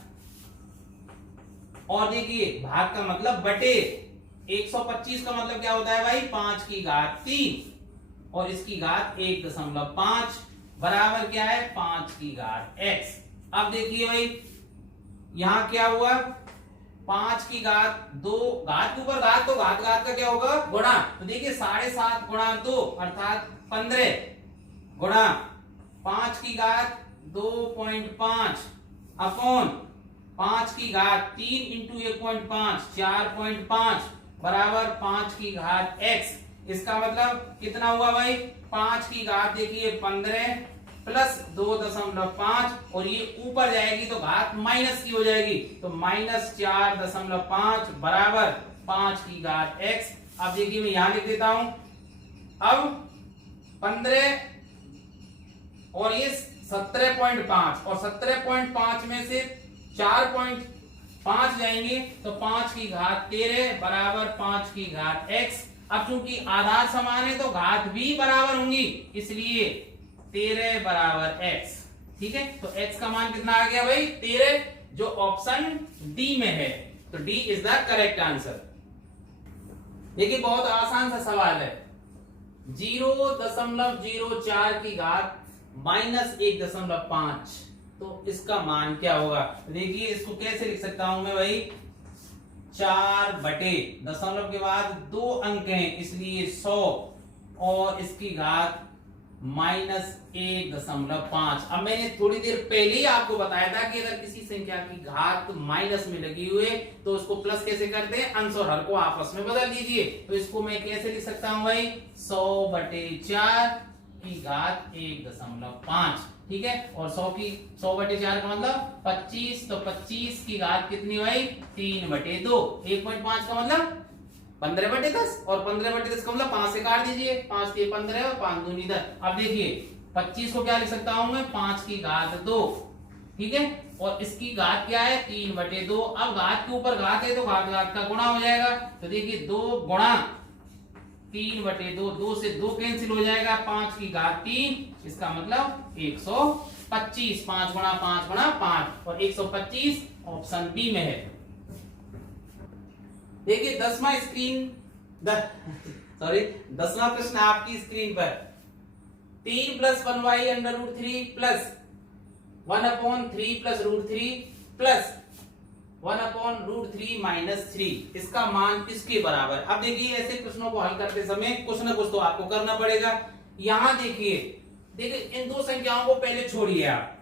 और देखिए भाग का मतलब बटे, 125 का मतलब क्या होता है भाई 5 की घात 3 और इसकी घात 1.5 बराबर क्या है 5 की घात x। अब देखिए भाई यहां क्या हुआ, 5 की घात 2, घात के ऊपर घात, तो घात घात का क्या होगा गुणा, तो देखिए 7.5 गुणा 2 अर्थात 15 गुणा 5 की घात 2.5 अपॉन 5 की घात 3 इंटू 1.5 4.5 बराबर 5 की घात x। इसका मतलब कितना हुआ भाई 5 की घात देखिए 15 प्लस 2.5 और ये ऊपर जाएगी तो घात माइनस की हो जाएगी, तो -4.5 बराबर 5 की घात x। अब देखिए मैं यहां लिख देता हूं, अब 15 और ये 17.5 और 17.5 में से 4.5 जाएंगे तो 5 की घात 13 बराबर 5 की घात x। अब चूंकि आधार समान है तो घात भी बराबर होंगी, इसलिए 13 बराबर x, ठीक है। तो x का मान कितना आ गया भाई 13, जो ऑप्शन डी में है, तो D is the correct answer. देखिए बहुत आसान सा सवाल है, 0.04 की घात -1.5 तो इसका मान क्या होगा? देखिए इसको कैसे लिख सकता हूं मैं भाई, 4 बटे दशमलव के बाद 2 अंक हैं इसलिए 100 और इसकी घात -1.5। अब मैंने थोड़ी देर पहले ही आपको बताया था कि अगर किसी संख्या की घात माइनस में लगी हुई तो उसको प्लस कैसे करते हैं, अंश और हर को आपस में बदल दीजिए। तो इसको मैं कैसे लिख सकता हूं भाई, 100 बटे 4 की घात 1.5, ठीक है। और 100 बटे 4 का मतलब 25, तो 25 की घात कितनी भाई, 3 बटे 2। 1.5 का मतलब 15 बटे 10 और 15 बटे 10 का मतलब 5 से काट दीजिए, 5 के 15 और 5 दूनी 10। अब देखिए 25 को क्या लिख सकता हूं मैं, 5 की घात 2, ठीक है। और इसकी घात क्या है, 3 बटे 2। अब घात के ऊपर घात है तो घात घात का गुणा हो जाएगा। तो देखिए 2 गुणा 3 बटे 2, 2 से 2 कैंसिल हो जाएगा, 5 की घात 3, इसका मतलब 125। 5 गुणा 5 गुणा 5 और 125 ऑप्शन बी में है। देखिए 10वां प्रश्न आपकी स्क्रीन पर, 3 + 1y √3 प्लस 1/3 + √3 प्लस 1/√3 - 3, इसका मान किसके बराबर? अब देखिए ऐसे प्रश्नों को हल करते समय कुछ ना कुछ तो आपको करना पड़ेगा। यहां देखिए इन दो संख्याओं को पहले छोड़िए आप,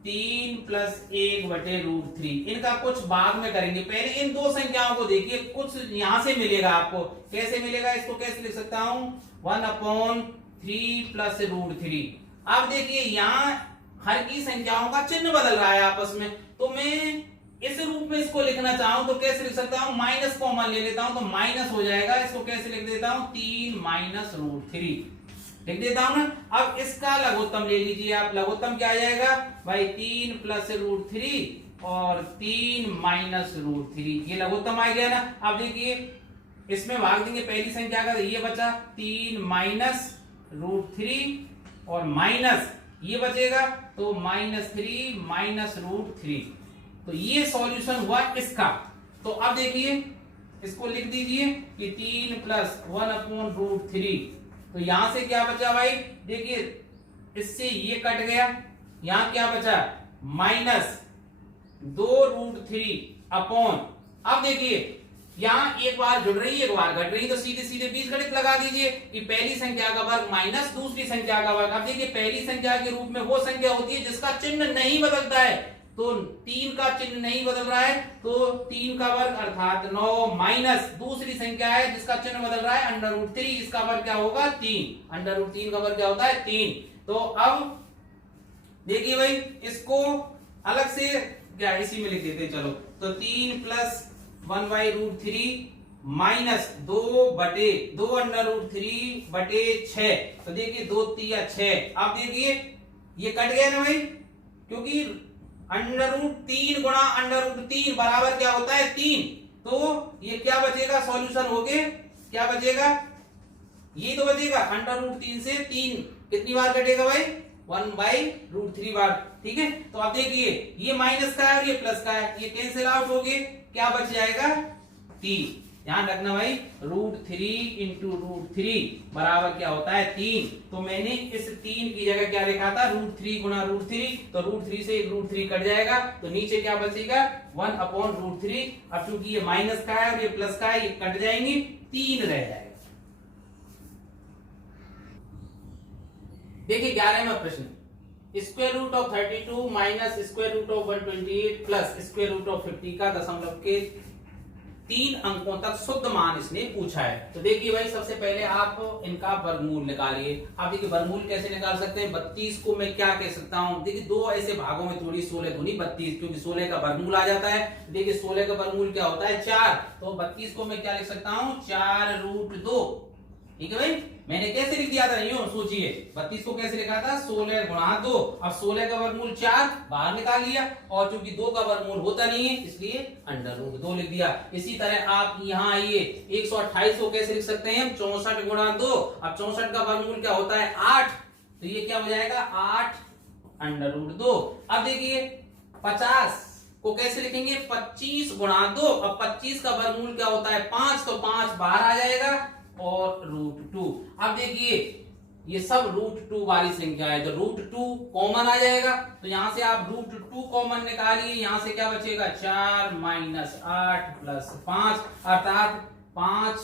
3 + 1/√3, इनका कुछ बाद में करेंगे। पहले इन दो संख्याओं को देखिए, कुछ यहां से मिलेगा आपको। कैसे मिलेगा, इसको कैसे लिख सकता हूं, 1/3 + √3। अब देखिए यहां हर की संख्याओं का चिन्ह बदल रहा है आपस में, तो मैं इस रूप में इसको लिखना चाहूं तो कैसे लिख सकता हूं, माइनस कॉमन ले लेता हूं तो माइनस हो जाएगा। इसको कैसे लिख देता हूं, 3 - √3 लिख देता हूं ना। अब इसका लघुत्तम ले लीजिए आप, लघुत्तम क्या आ जाएगा भाई, 3 + √3 और 3 - √3, ये लघुत्तम आ गया ना। अब देखिए इसमें भाग देंगे पहली संख्या का, ये बचा 3 - √3 और माइनस ये बचेगा तो -3 - √3। तो ये सॉल्यूशन हुआ इसका। तो अब देखिए इसको लिख दीजिए कि 3 + 1/√3। तो यहां से क्या बचा भाई, देखिए इससे ये कट गया, यहां क्या बचा, -2√3 अपॉन। अब देखिए यहां एक बार जुड़ रही है एक बार घट रही, तो सीधे सीधे बीजगणित लगा दीजिए कि पहली संख्या का वर्ग माइनस दूसरी संख्या का वर्ग। अब देखिए पहली संख्या के रूप में वो संख्या होती है जिसका चिन्ह नहीं बदलता है, तो 3 का चिन्ह नहीं बदल रहा है तो 3 का वर्ग अर्थात 9 माइनस दूसरी संख्या है जिसका चिन्ह बदल रहा है √3, इसका वर्ग क्या होगा, 3। √3 का वर्ग क्या होता है, 3। तो अब देखिए भाई इसको अलग से क्या इसी में लिख देते हैं, चलो। तो 3 + 1/√3 माइनस 2/2√3/6। तो देखिए 2 3 6। अब देखिए ये कट गया ना भाई, क्योंकि √3 गुणा √3 बराबर क्या होता है, 3। तो ये क्या बचेगा, सॉल्यूशन हो गए क्या बचेगा, ये तो बचेगा। √3 से 3 कितनी बार कटेगा भाई, 1/√3 बार, ठीक है। तो अब देखिए ये माइनस का है और ये प्लस का है, ये कैंसिल आउट हो गए, क्या बच जाएगा, 3। ध्यान रखना भाई, √3 × √3 बराबर क्या होता है, 3। तो मैंने इस 3 की जगह क्या लिखा था, √3 × √3। तो √3 से एक √3 कट जाएगा, तो नीचे क्या बचेगा, 1/√3। अब चूंकि ये माइनस का है और ये प्लस का है, ये कट जाएंगे, 3 रह जाएगा। देखिए 11वां प्रश्न, √32 माइनस √128 प्लस √50 का दशमलव के 3 अंकों तक शुद्ध मान इसने पूछा है। तो देखिए भाई सबसे पहले आप इनका वर्गमूल निकालिए। आप देखिए वर्गमूल कैसे निकाल सकते हैं, 32 को मैं क्या कह सकता हूं, देखिए दो ऐसे भागों में थोड़ी 16 दूनी 32, क्योंकि 16 का वर्गमूल आ जाता है। देखिए 16 का वर्गमूल क्या होता है, 4। तो 32 को मैं क्या लिख सकता हूं, 4√2, ठीक है भाई। मैंने कैसे लिख दिया था, यूं सोचिए, 32 को कैसे लिखा था, 16 × 2। अब 16 का वर्गमूल 4 बाहर निकाल लिया, और चूंकि 2 का वर्गमूल होता नहीं है इसलिए √2 लिख दिया। इसी तरह आप यहाँ आइए, 128 को कैसे लिख सकते हैं, 64 × 2। अब 64 का वर्गमूल क्या होता है, 8। तो ये क्या हो जाएगा, 8√2। अब देखिए 50 को कैसे लिखेंगे, 25 × 2। अब 25 का वर्गमूल क्या होता है, 5। तो 5 बाहर आ जाएगा और √2। अब देखिए ये सब √2 वाली संख्या है, तो √2 कॉमन आ जाएगा, तो यहां से आप √2 कॉमन निकालिए, यहां से क्या बचेगा 4 - 8 + 5 अर्थात 5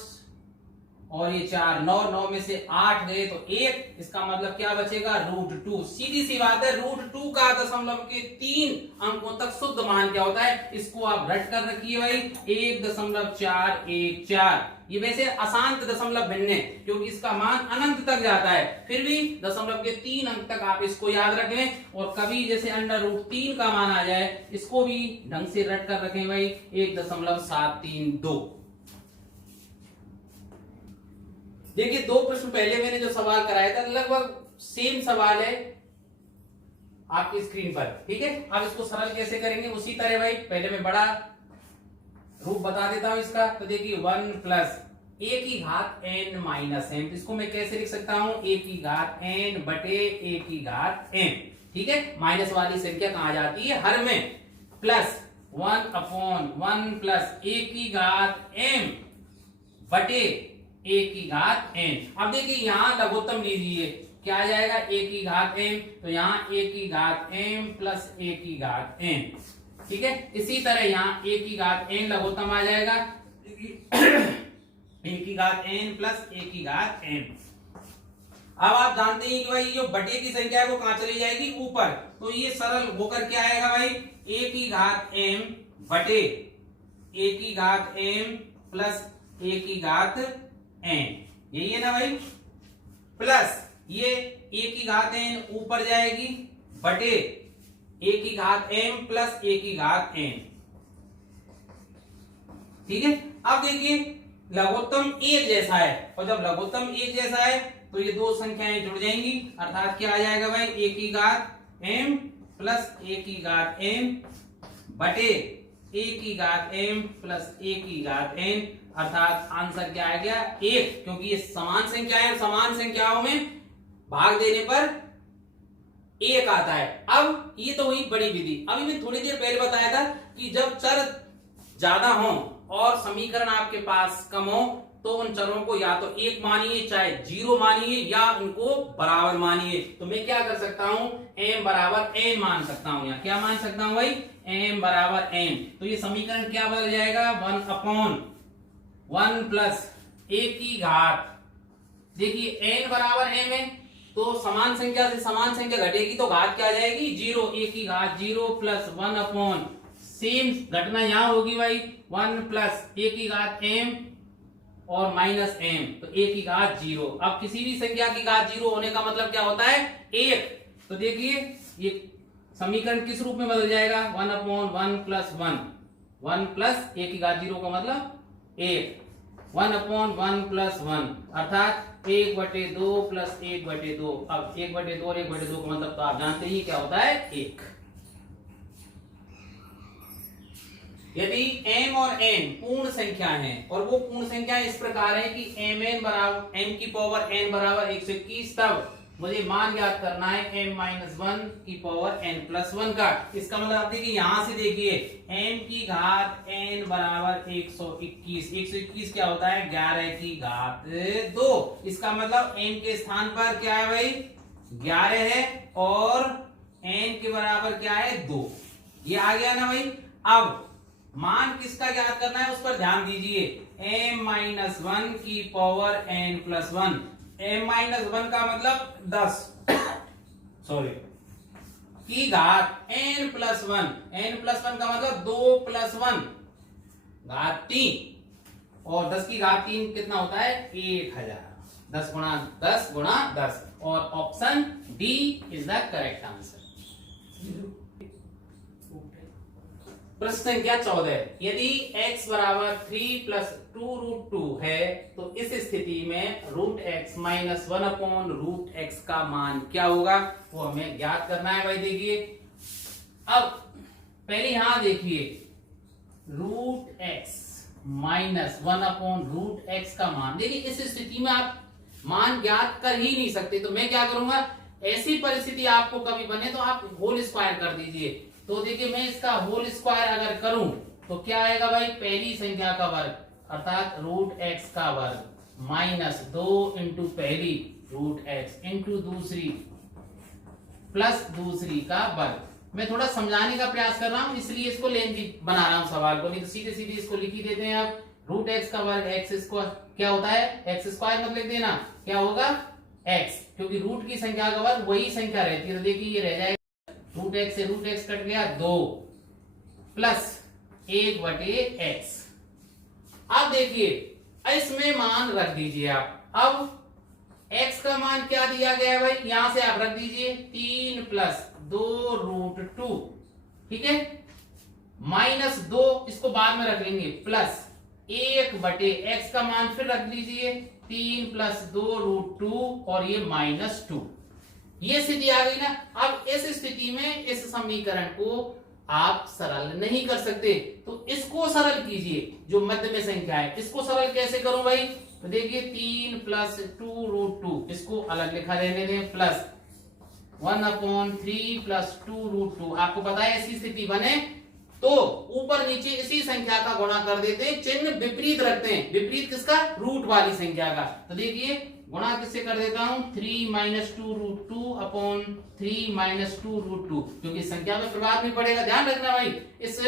और ये 4 9 में से 8 गए तो 1, इसका मतलब क्या बचेगा √2। सीधी सी बात है, √2 का दशमलव के 3 अंकों तक शुद्ध मान क्या होता है, इसको आप रट कर रखिए भाई 1.414। ये वैसे अशांत दशमलव भिन्न है क्योंकि इसका मान अनंत तक जाता है, फिर भी दशमलव के 3 अंक तक आप इसको याद रख लें, और कभी जैसे √3 का मान आ जाए इसको भी ढंग से रट कर रखें भाई 1.732। देखिए 2 प्रश्न पहले मैंने जो सवाल कराया था लगभग सेम सवाल है आपकी स्क्रीन पर, ठीक है। अब इसको सरल कैसे करेंगे, उसी तरह भाई पहले मैं बड़ा रूप बता देता हूं इसका। तो देखिए 1 + a⁻n-m, इसको मैं कैसे लिख सकता हूं a⁻n/a⁻m, ठीक है। माइनस वाली संख्या कहां जाती है, हर में, प्लस 1/1 + a⁻m/a⁻n। अब देखिए यहां लघुत्तम लीजिए, क्या आ जाएगा a⁻m, तो यहाँ a⁻m + a⁻n, ठीक है। इसी तरह यहाँ a⁻n लघुत्तम आ जाएगा a⁻n + a⁻n। अब आप जानते हैं कि भाई जो बटे की संख्या है वो कहां चली जाएगी, ऊपर, तो ये सरल होकर क्या आएगा भाई a⁻m/a⁻m + a⁻n, यही है ना भाई, प्लस ये a⁻n ऊपर जाएगी बटे a⁻m + a⁻n, ठीक है। अब देखिए लघुत्तम एक जैसा है, और जब लघुत्तम एक जैसा है तो ये दो संख्याएं जुड़ जाएंगी, अर्थात क्या आ जाएगा भाई a⁻m + a⁻m बटे a⁻m + a⁻n, अर्थात आंसर क्या आ गया 1, क्योंकि ये समान संख्याएं हैं, समान संख्याओं में भाग देने पर 1 आता है। अब ये तो हुई बड़ी विधि। अभी मैं थोड़ी देर पहले बताया था कि जब चर ज्यादा हो और समीकरण आपके पास कम हो तो उन चरों को या तो 1 मानिए, चाहे 0 मानिए, या उनको बराबर मानिए। तो मैं क्या कर सकता हूं, m = n मान सकता हूं, या क्या मान सकता हूं भाई m = n। तो ये समीकरण क्या बदल जाएगा 1/1 + a⁻, देखिए n बराबर m है तो समान संख्या से समान संख्या घटेगी तो घात क्या आ जाएगी 0, a⁻0 + 1/, सेम घटना यहां होगी भाई 1 + a⁻m और -m, तो a⁻0। अब किसी भी संख्या की घात 0 होने का मतलब क्या होता है 1। तो देखिए ये समीकरण किस रूप में बदल जाएगा 1/1 + 1, 1 + a⁻0 का मतलब 1, 1/1 + 1 अर्थात 1/2 + 1/2। अब 1/2 और 1/2 का मतलब तो आप जानते ही क्या होता है 1। यदि m और n पूर्ण संख्या हैं, और वो पूर्ण संख्या इस प्रकार है कि mn बराबर m⁻n = 121, तब मुझे मान ज्ञात करना है m-1n + 1 का। इसका मतलब आप देखिए यहां से देखिए m⁻n = 121, 121 क्या होता है 11⁻2। इसका मतलब m के स्थान पर क्या है भाई 11 है और n के बराबर क्या है 2, ये आ गया ना भाई। अब मान किसका ज्ञात करना है उस पर ध्यान दीजिए, m-1n + 1, m-1 का मतलब 10 सॉरी की घात n + 1, n + 1 का मतलब 2 + 1 घात 3, और 10 की घात 3 कितना होता है 1000, 10 × 10 × 10, और option D is the correct answer. प्रश्न संख्या 14, यदि x = 3 + 2√2 है तो इस स्थिति में √x - 1/√x का मान क्या होगा, वो हमें ज्ञात करना है भाई। देखिए अब पहले यहां देखिए √x - 1/√x का मान, देखिए इस स्थिति में आप मान ज्ञात कर ही नहीं सकते, तो मैं क्या करूंगा, ऐसी परिस्थिति आपको कभी बने तो आप होल स्क्वायर कर दीजिए। तो देखिए मैं इसका होल स्क्वायर अगर करूं तो क्या आएगा भाई, पहली संख्या का वर्ग अर्थात √x का वर्ग -2 × पहली रूट एक्स इंटू दूसरी प्लस दूसरी का वर्ग। मैं थोड़ा समझाने का प्रयास कर रहा हूं इसलिए इसको लेंथी बना रहा हूं सवाल को, नहीं तो सीधे सीधे इसको लिख ही देते हैं आप। रूट एक्स का वर्ग एक्स स्क्वायर क्या होता है, एक्स स्क्वायर मत लिख देना, क्या होगा एक्स, क्योंकि रूट की संख्या का वर्ग वही संख्या रहती है। तो देखिए ये रह जाएगा रूट एक्स से रूट एक्स कट गया 2 प्लस 1/x। अब देखिए इसमें मान रख दीजिए आप। अब x का मान क्या दिया गया है भाई, यहां से आप रख दीजिए 3 प्लस 2√2, ठीक है, -2 इसको बाद में रख लेंगे, प्लस 1/x का मान फिर रख लीजिए 3 प्लस 2√2 और ये -2। ये स्थिति आ गई ना। अब इस स्थिति में इस समीकरण को आप सरल नहीं कर सकते, तो इसको सरल कीजिए। जो मध्य में संख्या है इसको सरल कैसे करूं भाई, तो देखिए 3 प्लस 2√2 इसको अलग लिखा रहने दें, प्लस 1/3 प्लस 2√2। आपको पता है ऐसी स्थिति बने तो ऊपर नीचे इसी संख्या का गुणा कर देते हैं, चिन्ह विपरीत रखते हैं। विपरीत किसका, रूट वाली संख्या का। तो देखिए गुणा किससे कर देता हूं, 3 - 2√2/3 - 2√2, क्योंकि संख्या में प्रभाव नहीं पड़ेगा। ध्यान रखना भाई, इस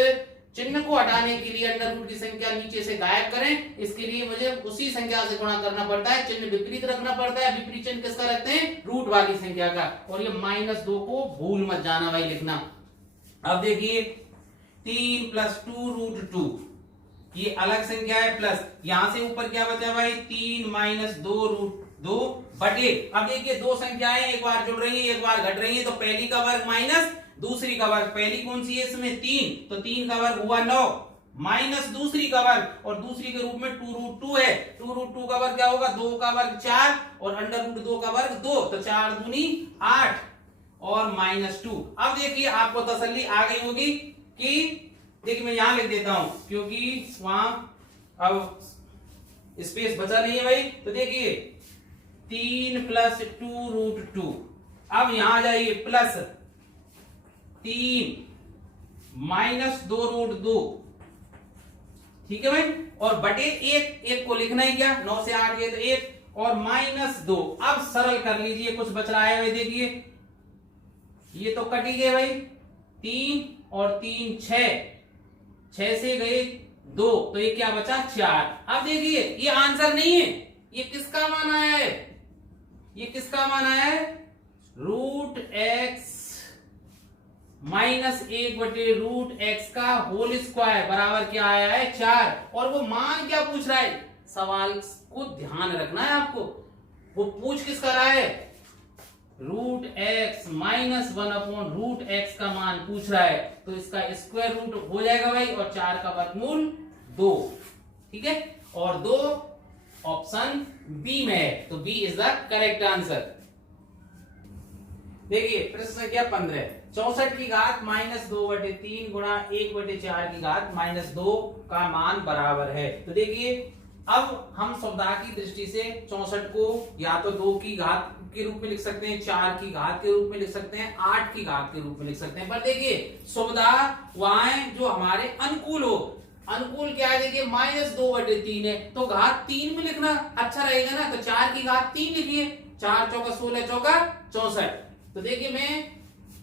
चिन्ह को हटाने के लिए अंडर रूट की संख्या नीचे से गायब करें, इसके लिए मुझे उसी संख्या से गुणा करना पड़ता है, चिन्ह विपरीत रखना पड़ता है। विपरीत चिन्ह किसका रखते हैं, रूट वाली संख्या का। और ये -2 को भूल मत जाना भाई लिखना। अब देखिए 3 प्लस 2√2 ये अलग संख्या है, प्लस यहां से ऊपर क्या बचा भाई 3 - 2√2 बटे। अब देखिए दो संख्याएं एक बार जुड़ रही है एक बार घट रही है, तो पहली का वर्ग माइनस दूसरी का वर्ग। पहली कौन सी है इसमें 3, तो 3 का वर्ग हुआ 9 माइनस दूसरी का वर्ग, और दूसरी के रूप में 2√2 है। 2√2 का वर्ग क्या होगा, 2 का वर्ग 4 और अंडर रूट 2 का वर्ग 2, तो 4 दूनी 8 और -2। अब देखिए आपको तसल्ली आ गई होगी कि देखिए मैं यहां लिख देता हूं क्योंकि वहां अब स्पेस बचा नहीं है भाई। तो देखिए 3 प्लस 2√2, अब यहां जाइए प्लस 3 माइनस 2√2, ठीक है भाई, और बटे 1 को लिखना ही क्या, 9 से 8 गए तो 1 और -2। अब सरल कर लीजिए, कुछ बच रहा है भाई, देखिए ये तो कट ही गए भाई, 3 और 3 6 से गए 2, तो ये क्या बचा 4। अब देखिए ये आंसर नहीं है, ये किसका मान आया है, ये किसका मान आया है, रूट एक्स -1/√x का होल स्क्वायर बराबर क्या आया है 4। और वो मान क्या पूछ रहा है, सवाल को ध्यान रखना है आपको, वो पूछ किसका रहा है, रूट एक्स -1/√x का मान पूछ रहा है, तो इसका स्क्वायर रूट हो जाएगा भाई, और 4 का वर्गमूल 2, ठीक है, और 2 ऑप्शन बी में है, तो B is the correct answer. देखिए प्रश्न संख्या 15, 64 की घात -2/3 गुणा 1/4 की घात -2 का मान बराबर है। तो देखिए अब हम सुविधा की दृष्टि से 64 को या तो 2 की घात के रूप में लिख सकते हैं, 4 की घात के रूप में लिख सकते हैं, 8 की घात के रूप में लिख सकते हैं, पर देखिए सुविधा वहां जो हमारे अनुकूल हो। अनुकूल क्या है, देखिए -2/3 है तो घात 3 में लिखना अच्छा रहेगा ना, तो 4 की घात 3 लिखिए, 4 चौका 16 चौका 64। तो देखिए मैं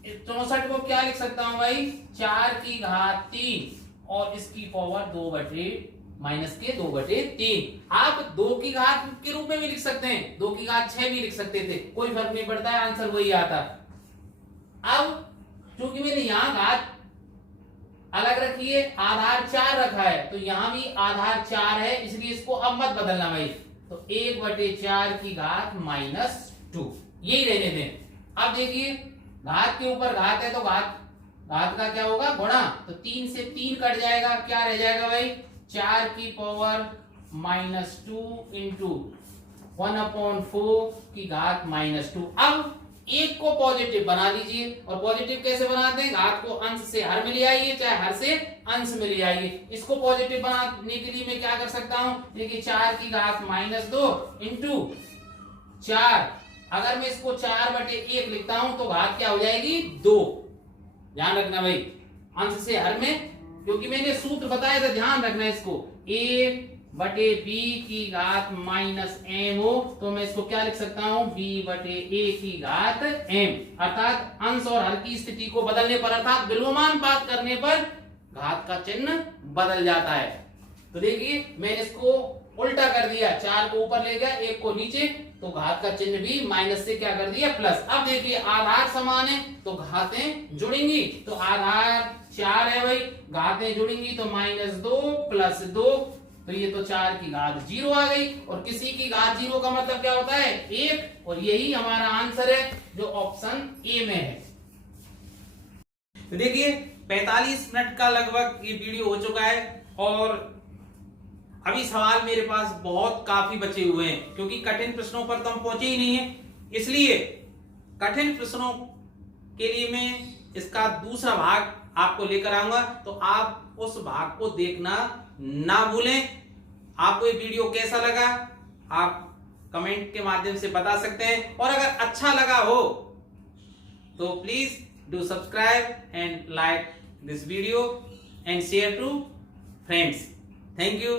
64 को क्या लिख सकता हूं भाई, 4 की घात 3 और इसकी पावर 2/3। आप 2 की घात के रूप में भी लिख सकते हैं, 2 की घात 6 भी लिख सकते थे, कोई फर्क नहीं पड़ता है, आंसर वही आता। अब चूंकि मैंने यहां घात अलग रखी है, आधार 4 रखा है, तो यहां भी आधार 4 है, इसलिए इसको अब मत बदलना भाई, तो 1/4 की घात -2 यही रहने दें। अब देखिए घात के ऊपर घात है तो घात का क्या होगा, गुणा, तो 3 से 3 कट जाएगा, क्या रह जाएगा भाई, 4 की पावर -2 इंटू 1/4 की घात -2। अब 1 को पॉजिटिव बना लीजिए, और पॉजिटिव कैसे बनाते हैं, घात को अंश से हर में ले आइए, चाहे हर से अंश में ले आइए। इसको पॉजिटिव बनाने के लिए मैं क्या कर सकता हूं, देखिए 4 की घात -2 इंटू 4, अगर मैं इसको 4/1 लिखता हूं तो घात क्या हो जाएगी 2। ध्यान रखना भाई, अंश से हर में, क्योंकि मैंने सूत्र बताया था, ध्यान रखना इसको, a बटे b की घात माइनस m हो तो मैं इसको क्या लिख सकता हूं, b बटे a की घात m। अर्थात अंश और हर की स्थिति को बदलने पर, अर्थात विलोमानुपात करने पर घात का चिन्ह बदल जाता है। तो देखिए मैंने इसको उल्टा कर दिया, 4 को ऊपर ले गया 1 को नीचे, तो घात का चिन्ह भी माइनस से क्या कर दिया प्लस। अब देखिए आधार समान है तो घातें जुड़ेंगी, तो आधार 4 है भाई, घातें जुड़ेंगी तो -2 + 2, तो ये तो 4 की घात 0 आ गई। और किसी की घात 0 का मतलब क्या होता है 1, और यही हमारा आंसर है जो ऑप्शन ए में है। तो देखिए 45 मिनट का लगभग ये वीडियो हो चुका है और अभी सवाल मेरे पास बहुत काफी बचे हुए हैं, क्योंकि कठिन प्रश्नों पर तो हम पहुंचे ही नहीं है। इसलिए कठिन प्रश्नों के लिए मैं इसका दूसरा भाग आपको लेकर आऊंगा, तो आप उस भाग को देखना ना भूलें। आपको ये वीडियो कैसा लगा आप कमेंट के माध्यम से बता सकते हैं, और अगर अच्छा लगा हो तो please do subscribe and like this video and share to friends. Thank you.